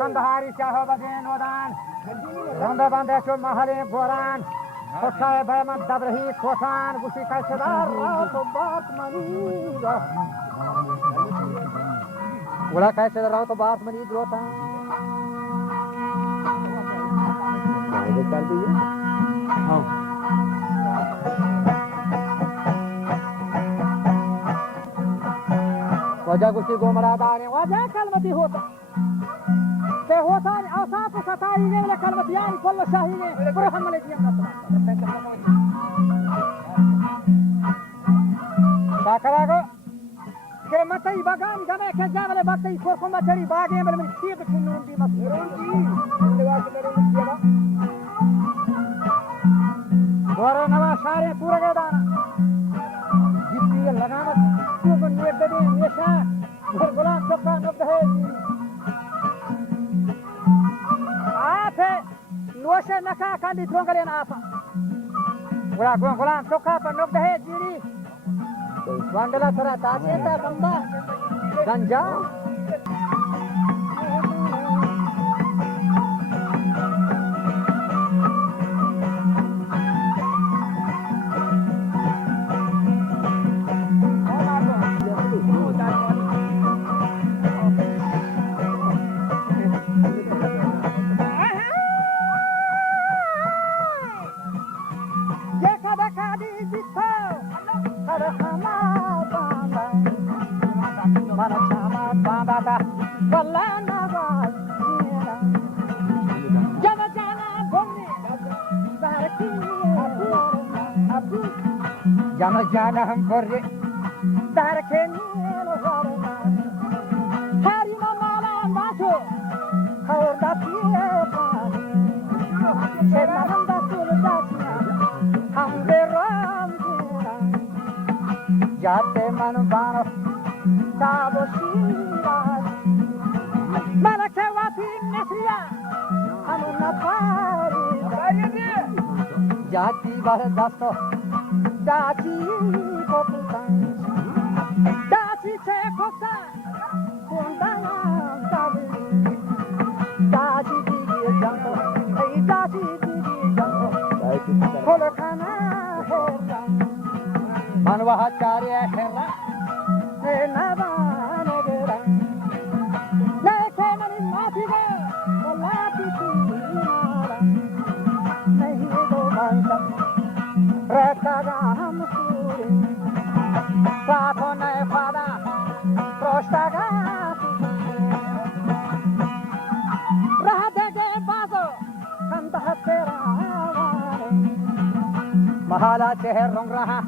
Kandahari Shaho Badin Wadan, Randa Bandesho Mahali Boran, Hosai Bayman Dabrahi Kosan, Gusi Kaisadar, Rauto Batmaniga. Ula Kaisadar Rauto Batmani Grotan. Wajah Gusi Gomaradani, wajah Kalmati Hota. होता औसाफ सताई ने वाला कलमतियान फल शाही ने पर हम ले दिया साकरा को के मतई बागान गने के जावले बातई को को मछरी बागे में ठीक छुनुन दी मत रोंजी निवास में किया गोरे नवा सारे पूरे के दाना जितनी लगावत को नेट दे हमेशा घर गुलाम सबका नब्द है Nuose naka kandi trongale na apa. Wala gulang toka panok dahe jiri. Wandala thara taacheta kamba ganja. Jana jana hum korre dar ke nielo varna hari mamala macho aur da pie pani se namanda sultana hum de ram jate man bano sabo shira malake wati nesriya hum na pari jati bar dasto Daci kopitan, daci cekosa, kundangan tabi, daci digi janto, daci digi janto, kolokana herra, manwa charya herra, nava negera, leke mani matiga, kolati tinara, nahi do manta. Retaga hamsuri, sato ne fada, prostaga. Rahadege bazo, kanda tera. Mahala cheher rong raha,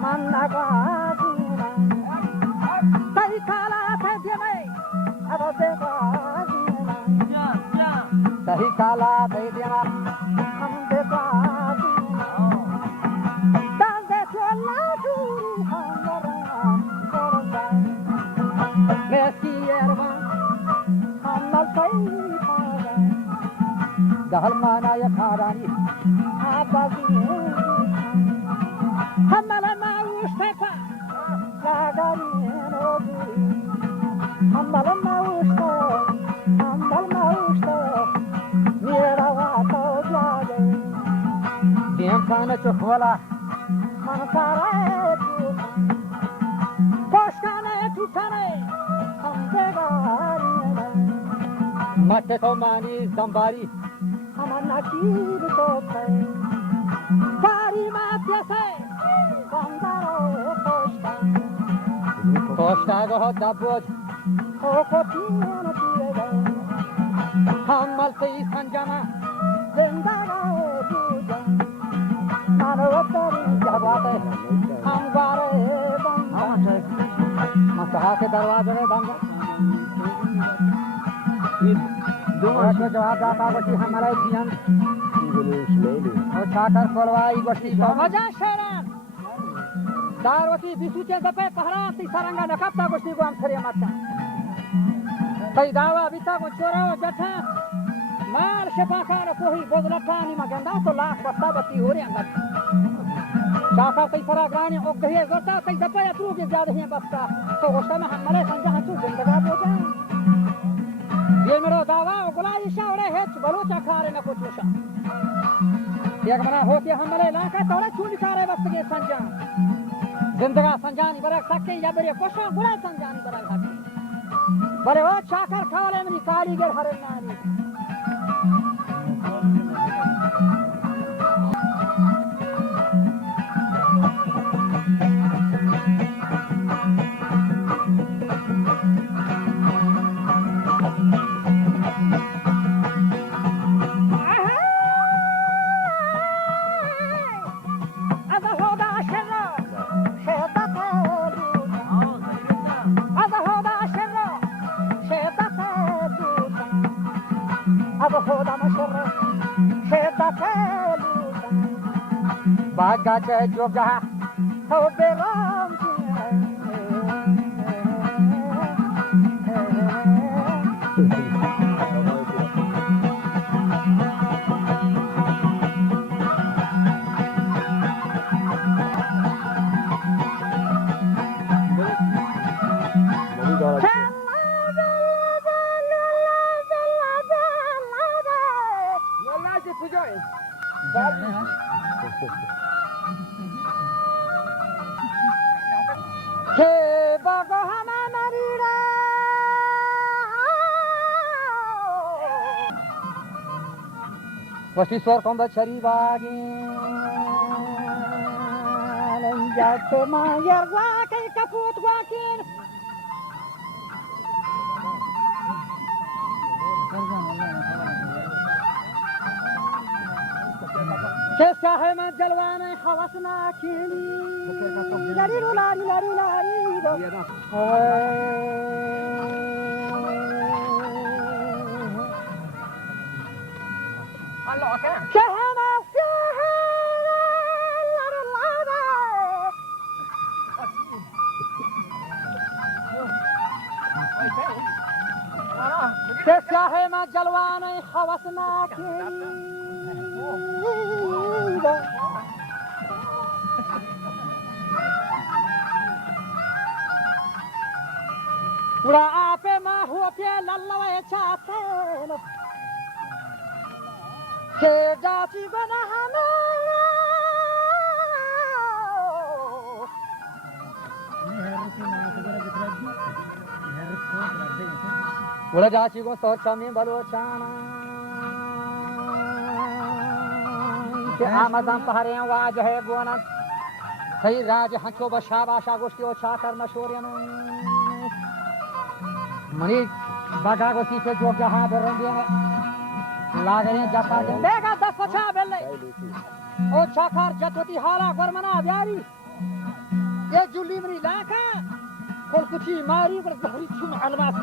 manna gazina. Tai kala te diame, abose gazina. Tai kala te diama, ham de gazina. Dahal mana ya karani abazi hamala ma ustepa lagani nobi hamala ma usto mira wa to jage diamkana chokhwala mansara tu poskane tutane hamdegari matte to mani zambari Nakir tope, pari matya bandaro costa, costa go daboj, o kopina tiega, hamal se sanjana, zendaga puja, manavotari jabate, hamgare banda, masaha ke darwaje mein banda. Dua jawab data basi हमारा ध्यान और charter कोलवाई बसी मजा शरण दारवती बिसुचे दपे पहरा ती सरंगा नकपता बसी को हम खरे मत कई दावा बिता को चोरा जठा मार से पाखा न कोई बोलता नहीं मगंदा तो लाख बत्ता बत्ती हो रे अंदर شاكر تيسرا غراني اوكده زرتا تيسبا يتروك زياده هي بستا تو وشما حمله سنجا تو زندگا بوجا ये मेरो दावा गुलाई शावरे है बलोचा खारे न कुछ वशा एक मना होती हमले लाका तोड़ा चूनी खारे वक्त के संजा जिंदगा संजानी बरक सके या बरे कोशा गुलाई संजानी बरक सके बरे वो चाकर खाले मेरी काली गर हरे नानी Baga juga kau beram Postisor kombat cari bagi Lenjat mayar wakai kaput wakin Kesah hemat jalwana khawasna kini Lari lari lari lari Allah kan? Kehana Kesah ma jalwana khawasna kini Ura ape ma huwa pe lallawa chate के जाति बना उड़ा जाची को सोचा में बलोचाना के आमदाम पहरे वाज है गोना कई राज हंचो बशाबाशा गोष्ठी ओ चाकर मशोरियन मनी बागा गोष्ठी से जो जहां बरंगे लागरे जाता देगा 10 पछा बेले ओ चाकर जतवती हाला गरमना ब्यारी ये जुली मरी लाका कोल कुची मारी पर भरी छुम Almas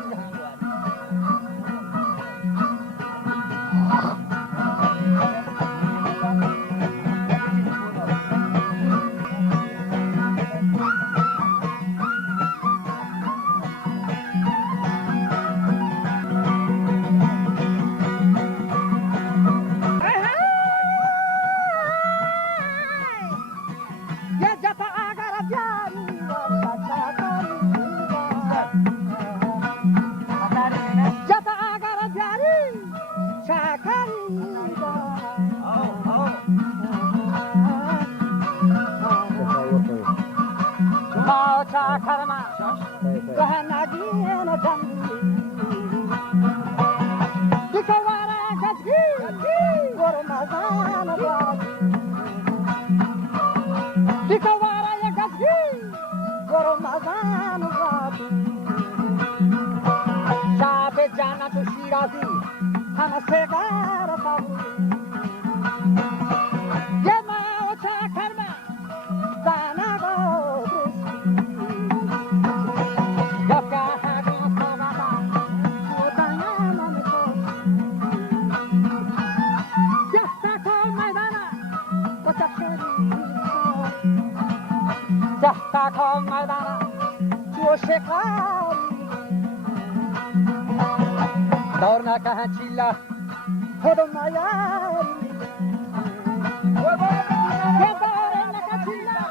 Dorna kahachila hodo mayari Dorna kahachila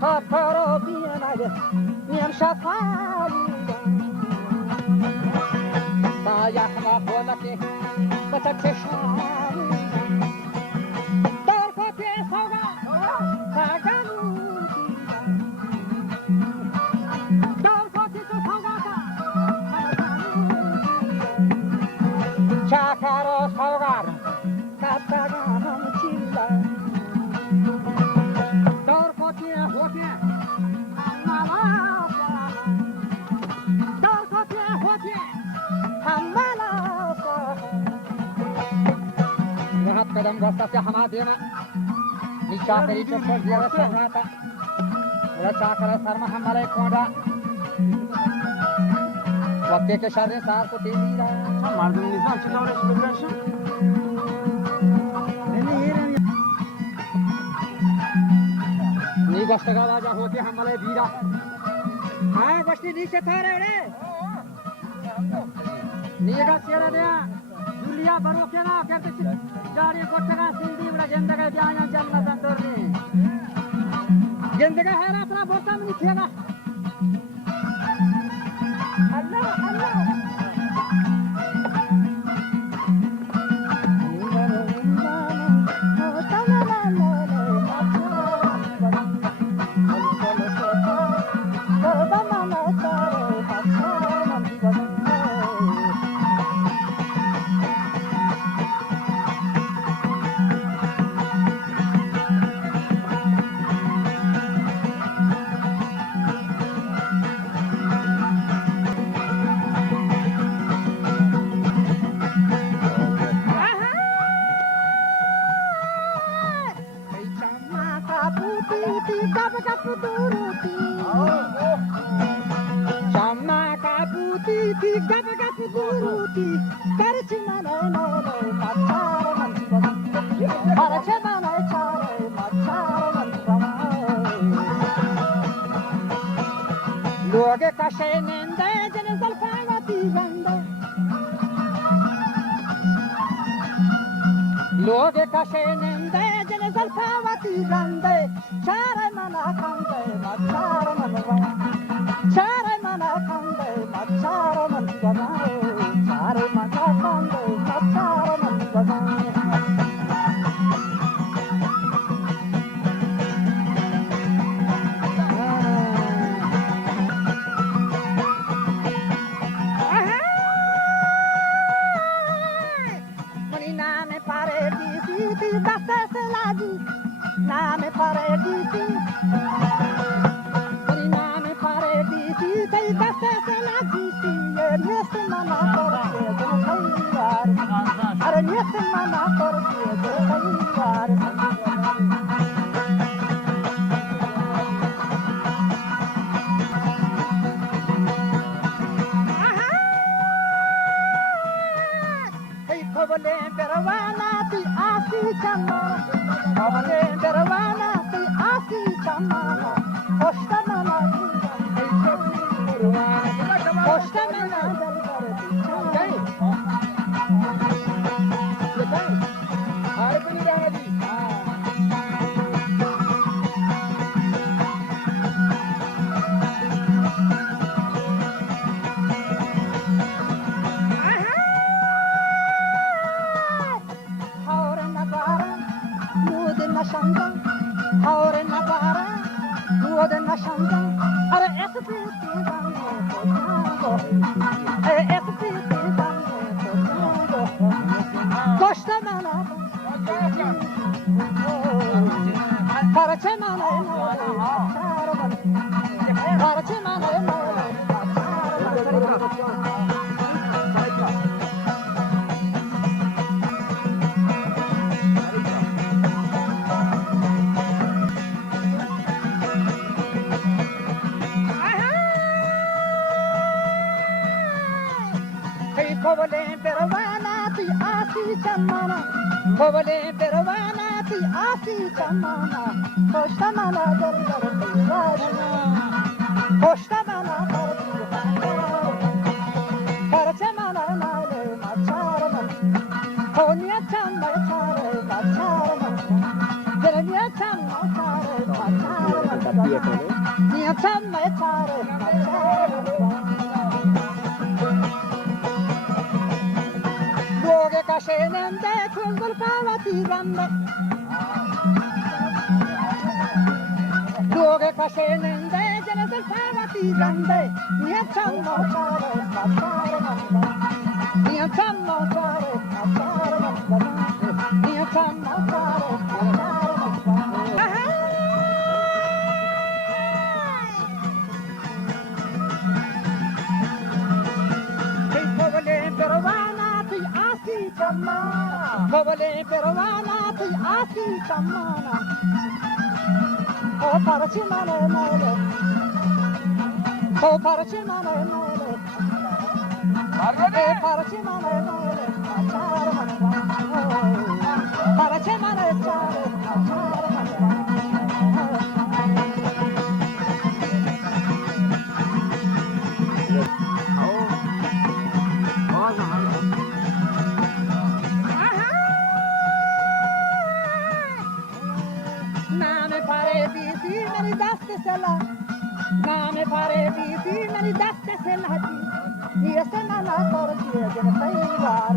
Tatara bienag, niem shafali. Sayah ma polake, baca cheshami. Dar ko te sauga, saganu. Dar ko te sauga ka, chakaro saugar, kataganam chilla. Dar ko te hote, amala. Dar ko te hote, amala. Rahat kadam rastası hamadina. Niçakari çok ziyara sarmata. Ura çakara sarma hamale koda. Vakti ke şarre sar ko tezira. Mardin nizam çıktı oraya şimdi ben şimdi. Ni gosta galaja hote hamale bira. Ha gosti ni se thare re. Ni ga sera de. Julia baro ke na kerte jari kottaga sindi bra gendaga jana janna santorni. Gendaga hera apna borta mini thega. Allah Allah. Luoge kashenende jene zalfavati ganda. Luoge kashenende jene zalfavati ganda. Chare mana kande machara manva. Chare mana kande machara manva. Chare mana kande machara manva. Name paredisi, name paredisi, sei basta se la disi, niente mana porche, are niente mana porche, hey, povole peravana ti asi chama. Avane derwana ti asi chamana hosta mana ei choti derwana hosta mana jai jai aare kuni rahadi Ahora na para, nuode na shanda, are espi tizango, espi tizango, costa mana, parache mana, parache mana, Povole peravana ti asi chamana, povole peravana ti asi chamana, hosta mana dar dar rajna, hosta mana dar parache mana nale machara man, honya chamma chare machara man, jeranya chamma Luoge cascenende con volpava tirande. Luoge cascenende gene volpava tirande. Niacciamo fare passare manda. Niacciamo fare passare manda. Niacciamo fare passare manda. Povole perovana ti asi chamana o parachimane mole o parachimane mole margone parachimane mole achar manwa parachimane chare achar manwa Name pare di mani daste selati. Io se mala torti e ne faivar.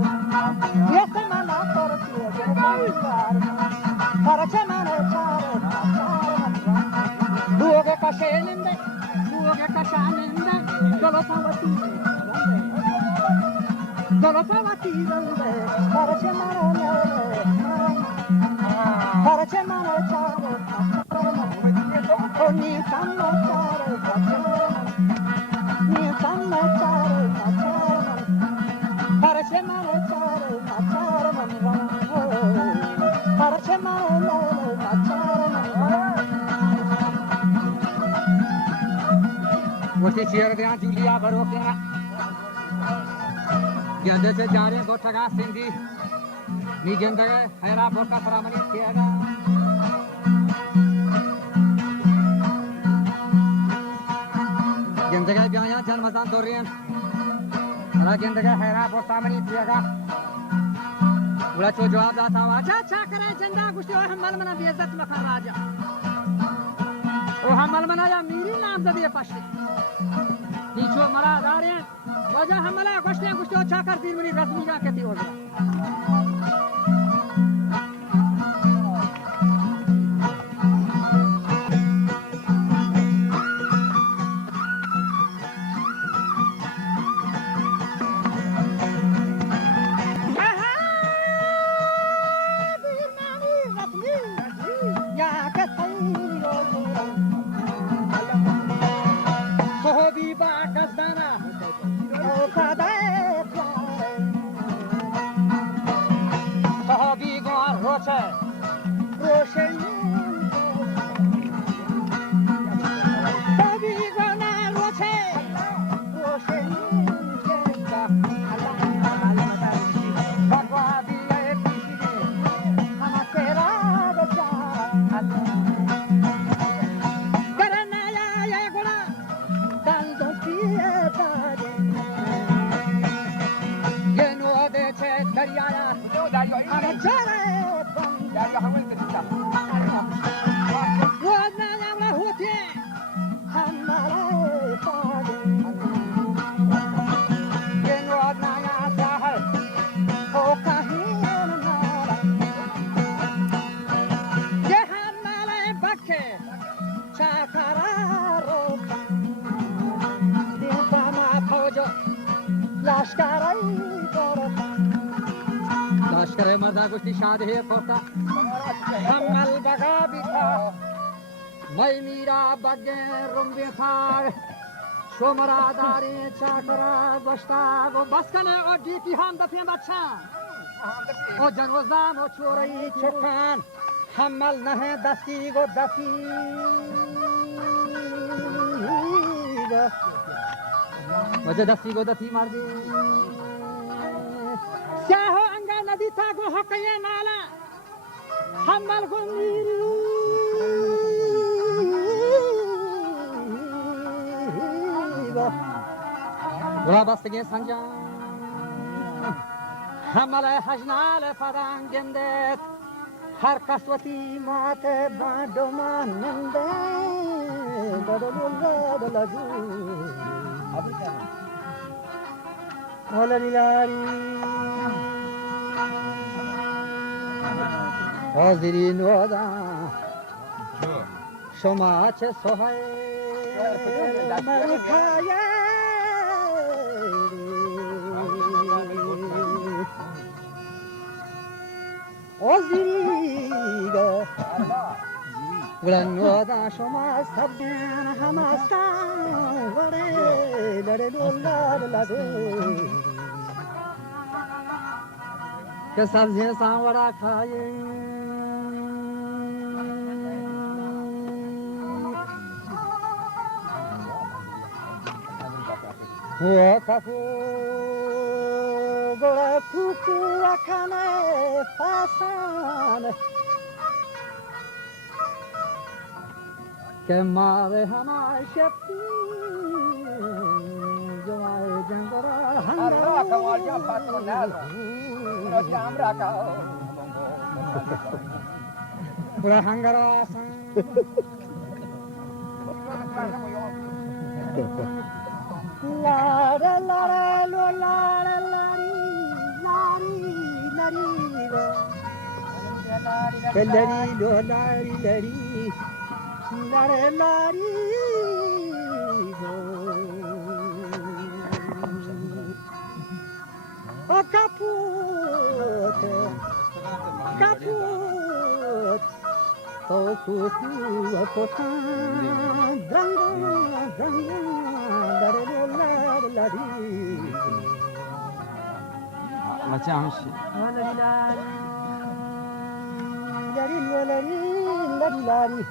Io se mala torti e ne faivar. Para che mane chare. Luoge cascenende, solo pavati. Solo pavati rande. Para che mane para che mane chare. Ogni tanto fare facciamo, ogni tanto fare facciamo, para che male fare facciamo, para che male facciamo. Wote chiar de Julia barokena, gende se jare gotaga sindi, ni gende hera boka paramani kiaga. Gendega biaya jalmazan dorian, ala gendega hera portamani tiaga. Ula chojo abda tawa cha kare janda gusti oh hamal mana beizat makha raja. Oh hamal mana ya miri naam zadiye pashte. Nicho mara darian, waja hamala gusti oh cha kar din mani rasmi ga keti hoga. लश्कर मर्दा गुस्ती शादी है पोता हमल बगा बिखा मैं मीरा बगे रुम्बे थार शोमरा दारी चाकरा बस्ता गो बस्कने और जीती हम दफे बच्चा ओ जनवजाम ओ चोरई चुकान हमल नहे दस्ती गो दफी मुझे दस्ती गो दफी मार दी Syaho angga nadi tago hokaya nala hamal gumiri Rabastige sanja hamal hajnal fadan gendet har kaswati mate badoman nende Haziri noda Shomache sohaye Marukhaye Haziriga Ulan noda shomas sabyan hamastan Vare lare lola lade Ke sabziyan sanvara khaye Kaku gola kuku akane pasan Kemare hana shepi Jawai jangara hangara kawarja patronada Rajamra ka Pura hangara san Lare lare lo lare lari lari lari lo lari lo lari lari lare lari lo O kaput kaput O kutu o potan dranga dranga ما تعملش لاري لاري لاري لاري